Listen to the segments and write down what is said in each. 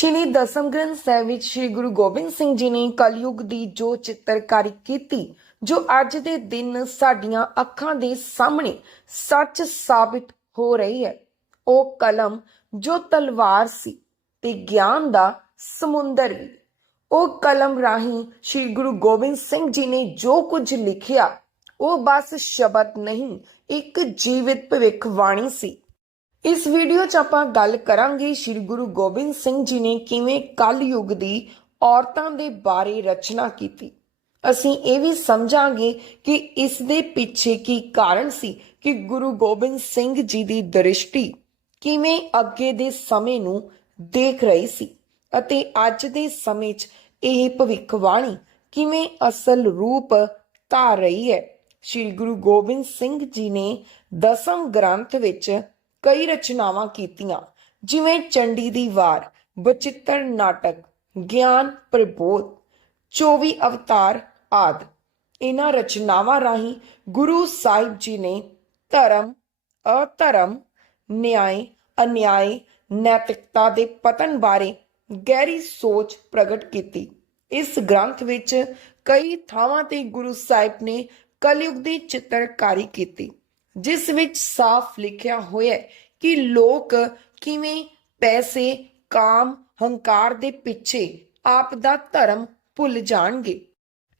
ਸ਼੍ਰੀ ਦਸਮ ਗ੍ਰੰਥ ਸਾਹਿਬ ਵਿੱਚ ਸ਼੍ਰੀ ਗੁਰੂ ਗੋਬਿੰਦ ਸਿੰਘ ਜੀ ਨੇ ਕਲਯੁਗ ਦੀ ਜੋ ਚਿੱਤਰਕਾਰੀ ਕੀਤੀ, ਜੋ ਅੱਜ ਦੇ ਦਿਨ ਸਾਡੀਆਂ ਅੱਖਾਂ ਦੇ ਸਾਹਮਣੇ ਸੱਚ ਸਾਬਿਤ ਹੋ ਰਹੀ ਹੈ। ਉਹ ਕਲਮ ਜੋ ਤਲਵਾਰ ਸੀ ਤੇ ਗਿਆਨ ਦਾ ਸਮੁੰਦਰ ਵੀ ਉਹ ਕਲਮ ਰਾਹੀਂ ਸ਼੍ਰੀ ਗੁਰੂ ਗੋਬਿੰਦ ਸਿੰਘ ਜੀ ਨੇ ਜੋ ਕੁਝ ਲਿਖਿਆ, ਉਹ ਬਸ ਸ਼ਬਦ ਨਹੀਂ, ਇੱਕ ਜੀਵਿਤ ਭਵਿੱਖਬਾਣੀ ਸੀ। ਇਸ ਵੀਡੀਓ 'ਚ ਆਪਾਂ ਗੱਲ ਕਰਾਂਗੇ ਸ੍ਰੀ ਗੁਰੂ ਗੋਬਿੰਦ ਸਿੰਘ ਜੀ ਨੇ ਕਿਵੇਂ ਕਲਯੁਗ ਦੀ ਔਰਤਾਂ ਦੇ ਬਾਰੇ ਰਚਨਾ ਕੀਤੀ। ਅਸੀਂ ਇਹ ਵੀ ਸਮਝਾਂਗੇ ਕਿ ਇਸ ਦੇ ਪਿੱਛੇ ਕੀ ਕਾਰਨ ਸੀ ਕਿ ਗੁਰੂ ਗੋਬਿੰਦ ਸਿੰਘ ਜੀ ਦੀ ਦ੍ਰਿਸ਼ਟੀ ਕਿਵੇਂ ਅੱਗੇ ਦੇ ਸਮੇਂ ਨੂੰ ਦੇਖ ਰਹੀ ਸੀ ਅਤੇ ਅੱਜ ਦੇ ਸਮੇਂ 'ਚ ਇਹ ਭਵਿੱਖਬਾਣੀ ਕਿਵੇਂ ਅਸਲ ਰੂਪ ਧਾਰ ਰਹੀ ਹੈ। ਸ੍ਰੀ ਗੁਰੂ ਗੋਬਿੰਦ ਸਿੰਘ ਜੀ ਨੇ ਦਸਮ ਗ੍ਰੰਥ ਵਿੱਚ ਕਈ ਰਚਨਾਵਾਂ ਕੀਤੀਆਂ, ਜਿਵੇਂ ਚੰਡੀ ਦੀ ਵਾਰ, ਬਚਿੱਤਰ ਨਾਟਕ, ਗਿਆਨ ਪ੍ਰਬੋਧ 24 ਅਵਤਾਰ ਆਦ। ਇਹਨਾਂ ਰਚਨਾਵਾਂ ਰਾਹੀਂ ਗੁਰੂ ਸਾਹਿਬ ਜੀ ਨੇ ਧਰਮ, ਅਧਰਮ ਨਿਆਏ ਅਨਿਆਏ ਨੈਤਿਕਤਾ ਦੇ ਪਤਨ ਬਾਰੇ ਗਹਿਰੀ ਸੋਚ ਪ੍ਰਗਟ ਕੀਤੀ। ਇਸ ਗ੍ਰੰਥ ਵਿੱਚ ਕਈ ਥਾਵਾਂ ਤੇ ਗੁਰੂ ਸਾਹਿਬ ਨੇ ਕਲਯੁਗ ਦੀ ਚਿੱਤਰਕਾਰੀ ਕੀਤੀ। ਜਿਸ ਵਿੱਚ ਸਾਫ਼ ਲਿਖਿਆ ਹੋਇਆ ਹੈ ਕਿ ਲੋਕ ਕਿਵੇਂ ਪੈਸੇ, ਕਾਮ, ਹੰਕਾਰ ਦੇ ਪਿੱਛੇ ਆਪ ਦਾ ਧਰਮ ਭੁੱਲ ਜਾਣਗੇ।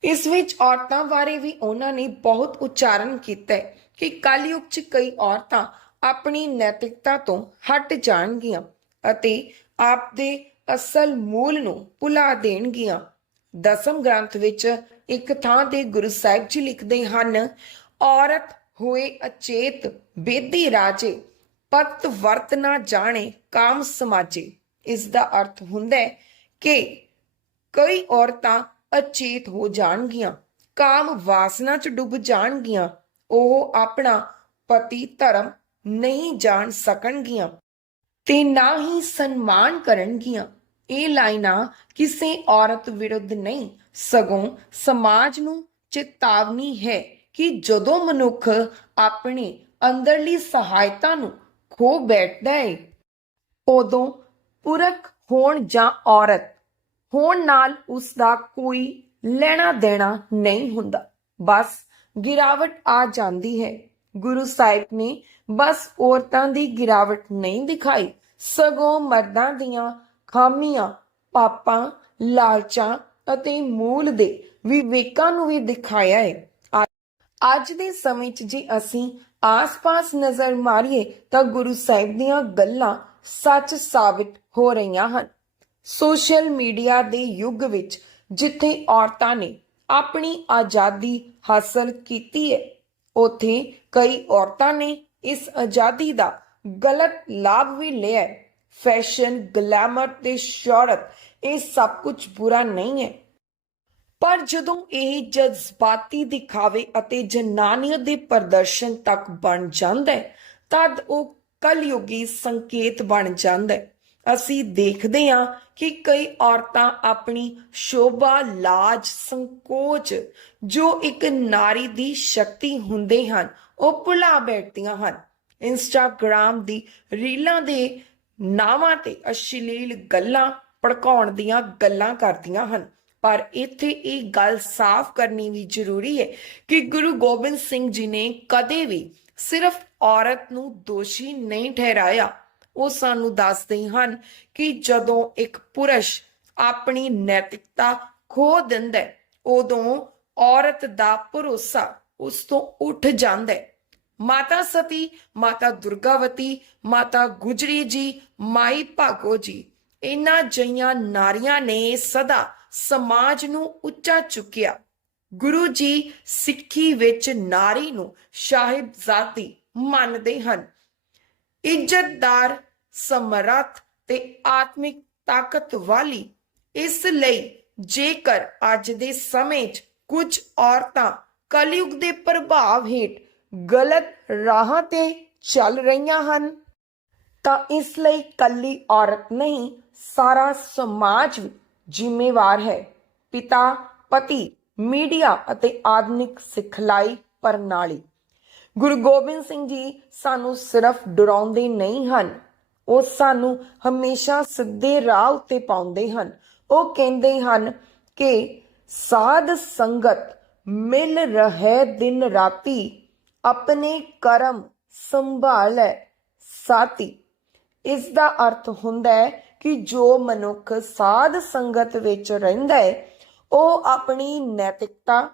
ਇਸ ਵਿੱਚ ਔਰਤਾਂ ਬਾਰੇ ਵੀ ਉਹਨਾਂ ਨੇ ਬਹੁਤ ਉਚਾਰਨ ਕੀਤਾ ਹੈ ਕਿ ਕਲਯੁਗ 'ਚ ਕਈ ਔਰਤਾਂ ਆਪਣੀ ਨੈਤਿਕਤਾ ਤੋਂ ਹਟ ਜਾਣਗੀਆਂ ਅਤੇ ਆਪ ਦੇ ਅਸਲ ਮੂਲ ਨੂੰ ਭੁਲਾ ਦੇਣਗੀਆਂ। ਦਸਮ ਗ੍ਰੰਥ ਵਿੱਚ ਇੱਕ ਥਾਂ ਤੇ ਗੁਰੂ ਸਾਹਿਬ ਜੀ ਲਿਖਦੇ ਹਨ, ਔਰਤ ਹੋਏ ਅਚੇਤ ਬੇਦੀ ਰਾਜੇ ਪਤ ਵਰਤ ਨਾ ਜਾਣੇ ਕਾਮ ਸਮਾਜੇ। ਇਸ ਦਾ ਅਰਥ ਹੁੰਦਾ ਹੈ ਕਿ ਕਈ ਔਰਤਾਂ ਅਚੇਤ ਹੋ ਜਾਣਗੀਆਂ, ਕਾਮ ਵਾਸਨਾ ਚ ਡੁੱਬ ਜਾਣਗੀਆਂ, ਉਹ ਆਪਣਾ ਪਤੀ ਧਰਮ ਨਹੀਂ ਜਾਣ ਸਕਣਗੀਆਂ ਤੇ ਨਾ ਹੀ ਸਨਮਾਨ ਕਰਨਗੀਆਂ। ਇਹ ਲਾਈਨਾਂ ਕਿਸੇ ਔਰਤ ਵਿਰੁੱਧ ਨਹੀਂ, ਸਗੋਂ ਸਮਾਜ ਨੂੰ ਚੇਤਾਵਨੀ ਹੈ। ਕਿ ਜਦੋਂ ਮਨੁੱਖ ਆਪਣੀ ਅੰਦਰਲੀ ਸਹਾਇਤਾ ਨੂੰ ਖੋ ਬੈਠਦਾ ਹੈ ਉਦੋਂ ਪੁਰਖ ਹੋਣ ਜਾਂ ਔਰਤ ਹੋਣ ਨਾਲ ਉਸ ਦਾ ਕੋਈ ਲੈਣਾ ਦੇਣਾ ਨਹੀਂ ਹੁੰਦਾ। ਬਸ ਗਿਰਾਵਟ ਆ ਜਾਂਦੀ ਹੈ। ਗੁਰੂ ਸਾਹਿਬ ਨੇ ਬਸ ਔਰਤਾਂ ਦੀ ਗਿਰਾਵਟ ਨਹੀਂ ਦਿਖਾਈ। ਸਗੋਂ ਮਰਦਾਂ ਦੀਆਂ ਖਾਮੀਆਂ, ਪਾਪਾਂ, ਲਾਲਚਾਂ ਅਤੇ ਮੂਲ ਦੇ ਵਿਵੇਕਾਂ ਨੂੰ ਵੀ ਦਿਖਾਇਆ ਹੈ ਅੱਜ ਦੇ ਸਮੇਂ 'ਚ ਜੇ ਅਸੀਂ ਆਸ-ਪਾਸ ਨਜ਼ਰ ਮਾਰੀਏ ਤਾਂ ਗੁਰੂ ਸਾਹਿਬ ਦੀਆਂ ਗੱਲਾਂ ਸੱਚ ਸਾਬਿਤ ਹੋ ਰਹੀਆਂ ਹਨ। ਸੋਸ਼ਲ ਮੀਡੀਆ ਦੇ ਯੁੱਗ ਵਿੱਚ ਜਿੱਥੇ ਔਰਤਾਂ ਨੇ ਆਪਣੀ ਆਜ਼ਾਦੀ ਹਾਸਲ ਕੀਤੀ ਹੈ, ਉਥੇ ਕਈ ਔਰਤਾਂ ਨੇ ਇਸ ਆਜ਼ਾਦੀ ਦਾ ਗਲਤ ਲਾਭ ਵੀ ਲਿਆ ਹੈ। ਫੈਸ਼ਨ, ਗਲੈਮਰ ਤੇ ਸ਼ੌਹਰਤ ਇਹ ਸਭ ਕੁਝ ਬੁਰਾ ਨਹੀਂ ਹੈ। ਪਰ ਜਦੋਂ ਇਹ ਜਜ਼ਬਾਤੀ ਦਿਖਾਵੇ ਅਤੇ ਜਨਾਨੀਅਤ ਦੇ ਪ੍ਰਦਰਸ਼ਨ ਤੱਕ ਬਣ ਜਾਂਦਾ ਹੈ, ਤਦ ਉਹ ਕਲਯੁਗੀ ਸੰਕੇਤ ਬਣ ਜਾਂਦਾ ਹੈ। ਅਸੀਂ ਦੇਖਦੇ ਹਾਂ ਕਿ ਕਈ ਔਰਤਾਂ ਆਪਣੀ ਸ਼ੋਭਾ, ਲਾਜ, ਸੰਕੋਚ, ਜੋ ਇੱਕ ਨਾਰੀ ਦੀ ਸ਼ਕਤੀ ਹੁੰਦੇ ਹਨ, ਉਹ ਭੁਲਾ ਬੈਠਦੀਆਂ ਹਨ। ਇੰਸਟਾਗ੍ਰਾਮ ਦੀ ਰੀਲਾਂ ਦੇ ਨਾਵਾਂ ਤੇ ਅਸ਼ਲੀਲ ਗੱਲਾਂ, ਭੜਕਾਉਣ ਦੀਆਂ ਗੱਲਾਂ ਕਰਦੀਆਂ ਹਨ। ਪਰ ਇੱਥੇ ਇਹ ਗੱਲ ਸਾਫ਼ ਕਰਨੀ ਵੀ ਜ਼ਰੂਰੀ ਹੈ ਕਿ ਗੁਰੂ ਗੋਬਿੰਦ ਸਿੰਘ ਜੀ ਨੇ ਕਦੇ ਵੀ ਸਿਰਫ ਔਰਤ ਨੂੰ ਦੋਸ਼ੀ ਨਹੀਂ ਠਹਿਰਾਇਆ। ਉਹ ਸਾਨੂੰ ਦੱਸਦੇ ਹਨ ਕਿ ਜਦੋਂ ਇੱਕ ਪੁਰਸ਼ ਆਪਣੀ ਨੈਤਿਕਤਾ ਖੋ ਦਿੰਦਾ ਹੈ, ਉਦੋਂ ਔਰਤ ਦਾ ਭਰੋਸਾ ਉਸ ਤੋਂ ਉੱਠ ਜਾਂਦਾ ਹੈ। ਮਾਤਾ ਸਤੀ ਮਾਤਾ ਦੁਰਗਾਵਤੀ ਮਾਤਾ ਗੁਜਰੀ ਜੀ ਮਾਈ ਭਾਗੋ ਜੀ ਇਹਨਾਂ ਜਈਆਂ ਨਾਰੀਆਂ ਨੇ ਸਦਾ ਸਮਾਜ ਨੂੰ ਉੱਚਾ ਚੁੱਕਿਆ। ਗੁਰੂ ਜੀ ਸਿੱਖੀ ਵਿੱਚ ਨਾਰੀ ਨੂੰ ਸਾਹਿਬਜ਼ਾਦੀ ਮੰਨਦੇ ਹਨ। ਇੱਜ਼ਤਦਾਰ, ਸਮਰੱਥ ਤੇ ਆਤਮਿਕ ਤਾਕਤ ਵਾਲੀ ਇਸ ਲਈ ਜੇਕਰ ਅੱਜ ਦੇ ਸਮੇਂ 'ਚ ਕੁਝ ਔਰਤਾਂ ਕਲਯੁਗ ਦੇ ਪ੍ਰਭਾਵ ਹੇਠ ਗਲਤ ਰਾਹਾਂ ਤੇ ਚੱਲ ਰਹੀਆਂ ਹਨ, ਤਾਂ ਇਸ ਲਈ ਕੱਲੀ ਔਰਤ ਨਹੀਂ, ਸਾਰਾ ਸਮਾਜ ਵੀ ਜ਼ਿੰਮੇਵਾਰ ਹੈ। ਪਿਤਾ, ਪਤੀ, ਮੀਡੀਆ ਅਤੇ ਆਧੁਨਿਕ ਸਿਖਲਾਈ ਪ੍ਰਣਾਲੀ। ਗੁਰੂ ਗੋਬਿੰਦ ਸਿੰਘ ਜੀ ਸਾਨੂੰ ਸਿਰਫ ਡਰਾਉਂਦੇ ਨਹੀਂ ਹਨ। ਉਹ ਸਾਨੂੰ ਹਮੇਸ਼ਾ ਸਿੱਧੇ ਰਾਹ ਉੱਤੇ ਪਾਉਂਦੇ ਹਨ। ਉਹ ਕਹਿੰਦੇ ਹਨ ਕਿ ਸਾਧ ਸੰਗਤ ਮਿਲ ਰਹੇ ਦਿਨ ਰਾਤੀ ਆਪਣੇ ਕਰਮ ਸੰਭਾਲੈ ਸਾਤੀ ਇਸ ਦਾ ਅਰਥ ਹੁੰਦਾ ਹੈ ਕਿ ਜੋ ਮਨੁੱਖ ਸਾਧ ਸੰਗਤ ਵਿੱਚ ਰਹਿੰਦਾ ਹੈ, ਉਹ ਆਪਣੀ ਨੈਤਿਕਤਾ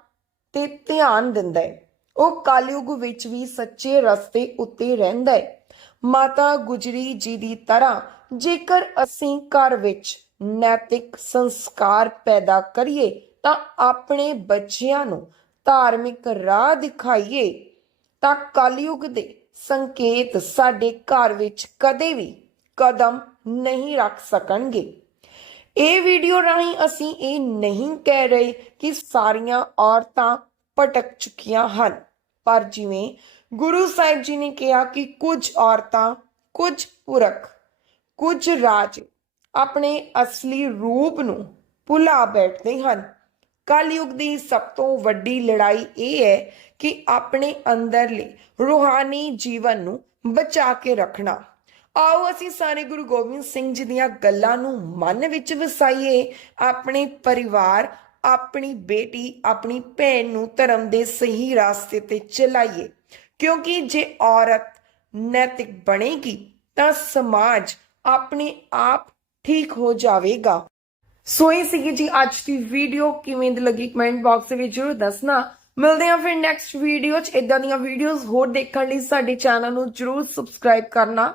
ਤੇ ਧਿਆਨ ਦਿੰਦਾ ਹੈ। ਉਹ ਕਲਯੁਗ ਵਿੱਚ ਵੀ ਸੱਚੇ ਰਸਤੇ ਉੱਤੇ ਰਹਿੰਦਾ ਹੈ। ਮਾਤਾ ਗੁਜਰੀ ਜੀ ਦੀ ਤਰ੍ਹਾਂ ਜੇਕਰ ਅਸੀਂ ਘਰ ਵਿੱਚ ਨੈਤਿਕ ਸੰਸਕਾਰ ਪੈਦਾ ਕਰੀਏ, ਤਾਂ ਆਪਣੇ ਬੱਚਿਆਂ ਨੂੰ ਧਾਰਮਿਕ ਰਾਹ ਦਿਖਾਈਏ, ਤਾਂ ਕਲਯੁਗ ਦੇ ਸੰਕੇਤ ਸਾਡੇ ਘਰ ਵਿੱਚ ਕਦੇ ਵੀ ਕਦਮ ਨਹੀਂ ਰੱਖ ਸਕਣਗੇ। ਇਹ ਵੀਡੀਓ ਰਾਹੀਂ ਅਸੀਂ ਇਹ ਨਹੀਂ ਕਹਿ ਰਹੇ ਕਿ ਸਾਰੀਆਂ ਔਰਤਾਂ ਭਟਕ ਚੁੱਕੀਆਂ ਹਨ, ਪਰ ਜਿਵੇਂ ਗੁਰੂ ਸਾਹਿਬ ਜੀ ਨੇ ਕਿਹਾ ਕਿ ਕੁਝ ਔਰਤਾਂ, ਕੁਝ ਪੁਰਖ, ਕੁਝ ਰਾਜ ਆਪਣੇ ਅਸਲੀ ਰੂਪ ਨੂੰ ਭੁਲਾ ਬੈਠਦੇ ਹਨ। ਕਲਯੁਗ ਦੀ ਸਭ ਤੋਂ ਵੱਡੀ ਲੜਾਈ ਇਹ ਹੈ ਕਿ ਆਪਣੇ ਅੰਦਰਲੇ ਰੂਹਾਨੀ ਜੀਵਨ ਨੂੰ ਬਚਾ ਕੇ ਰੱਖਣਾ। ਆਓ ਅਸੀਂ ਸਾਰੇ ਗੁਰੂ ਗੋਬਿੰਦ ਸਿੰਘ ਜੀ ਦੀਆਂ ਗੱਲਾਂ ਨੂੰ ਮਨ ਵਿੱਚ ਵਸਾਈਏ। ਆਪਣੇ ਪਰਿਵਾਰ, ਆਪਣੀ ਬੇਟੀ, ਆਪਣੀ ਭੈਣ ਨੂੰ ਧਰਮ ਦੇ ਸਹੀ ਰਾਸਤੇ ਤੇ ਚਲਾਈਏ। ਕਿਉਂਕਿ ਜੇ ਔਰਤ ਨੈਤਿਕ ਬਣੇਗੀ, ਤਾਂ ਸਮਾਜ ਆਪਣੇ ਆਪ ਠੀਕ ਹੋ ਜਾਵੇਗਾ। ਸੋ ਇਹ ਸੀਗੀ ਜੀ ਅੱਜ ਦੀ ਵੀਡੀਓ। ਕਿਵੇਂ ਦੀ ਲੱਗੀ ਕਮੈਂਟ ਬਾਕਸ ਵਿੱਚ ਜਰੂਰ ਦੱਸਣਾ। ਮਿਲਦੇ ਹਾਂ ਫਿਰ ਨੈਕਸਟ ਵੀਡੀਓ 'ਚ। ਇਦਾਂ ਦੀਆਂ ਵੀਡੀਓਜ਼ ਹੋਰ ਦੇਖਣ ਲਈ ਸਾਡੇ ਚੈਨਲ ਨੂੰ ਜਰੂਰ ਸਬਸਕ੍ਰਾਈਬ ਕਰਨਾ।